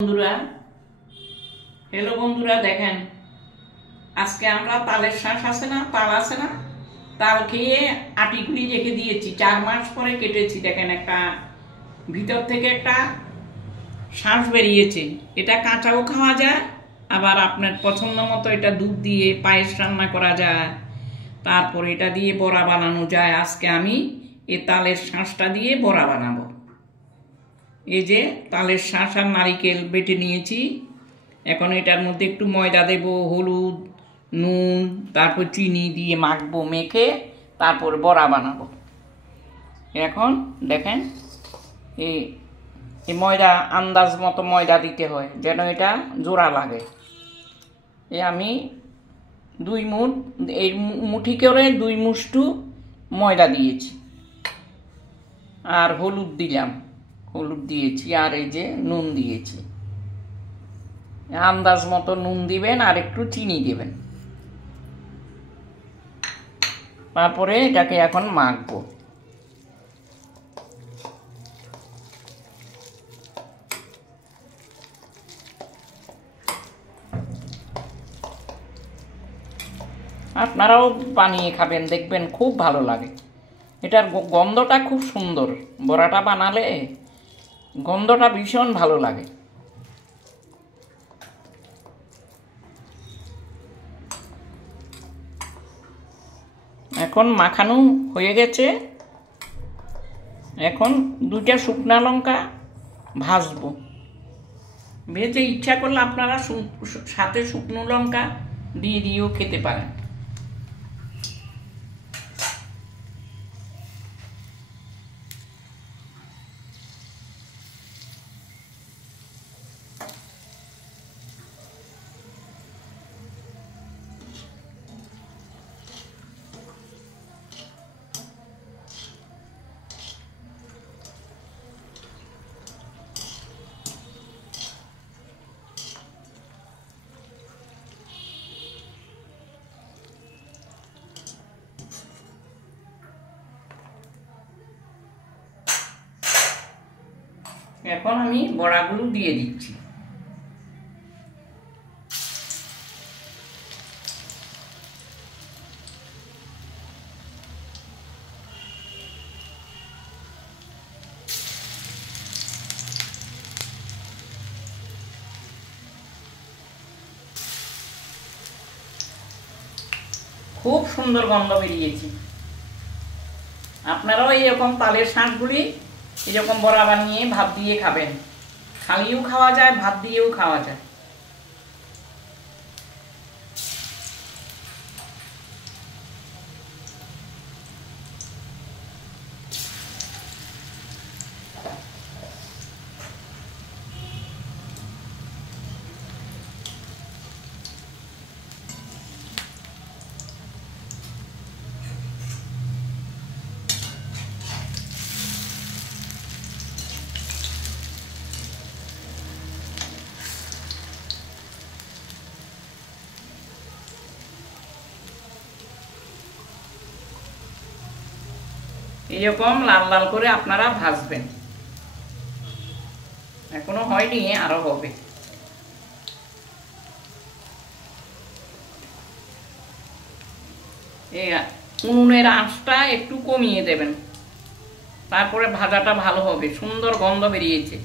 বন্ধুরা, হ্যালো বন্ধুরা, দেখেন আজকে আমরা তালের শাঁস আছে না, তাল আছে না, তাল খেয়ে আটিগুলি রেখে দিয়েছি, 4 মাস পরে কেটেছি। দেখেন একটা ভিতর থেকে একটা শাঁস বেরিয়েছে। এটা কাঁচাও খাওয়া যায়, আবার আপনার পছন্দ মতো এটা দুধ দিয়ে পায়েস রান্না করা যায়, তারপর এটা দিয়ে বড়া বানানো যায়। আজকে আমি এই তালের শাঁসটা দিয়ে বড়া বানাবো। এই যে তালের শাঁস আর নারিকেল বেটে নিয়েছি। এখন এটার মধ্যে একটু ময়দা দেব, হলুদ, নুন, তারপর চিনি দিয়ে মাখবো, মেখে তারপর বড়া বানাবো। এখন দেখেন এই ময়দা আন্দাজ মতো ময়দা দিতে হয়, যেন এটা জোড়া লাগে। আমি 2 মুঠ, এই মুঠি করে 2 মুষ্টি ময়দা দিয়েছি, আর হলুদ দিয়েছি, আর এই যে নুন দিয়েছি। আন্দাজ মতো নুন দিবেন আর একটু চিনি দিবেন। তারপরে এটাকে এখন মাখবো। আপনারাও বানিয়ে খাবেন, দেখবেন খুব ভালো লাগে। এটার গন্ধটা খুব সুন্দর, বড়াটা বানালে গন্ধটা ভীষণ ভালো লাগে। এখন মাখানো হয়ে গেছে। এখন 2টা শুকনা লঙ্কা ভাজবো। ভেজে ইচ্ছা করলে আপনারা সাথে শুকনো লঙ্কা দিয়েও খেতে পারেন। এখন আমি বড়াগুলো দিয়ে দিচ্ছি। খুব সুন্দর গন্ধ বেরিয়েছে। আপনারাও এইরকম তালের শাঁসগুলি এরকম বড়া বানিয়ে ভাত দিয়ে খাবেন। খালিও খাওয়া যায়, ভাত দিয়েও খাওয়া যায়। এরকম লাল লাল করে আপনারা ভাজবেন। এখনো হয়নি, আরো হবে। উনুনের আঁচটা একটু কমিয়ে দেবেন, তারপরে ভাজাটা ভালো হবে। সুন্দর গন্ধ বেরিয়েছে।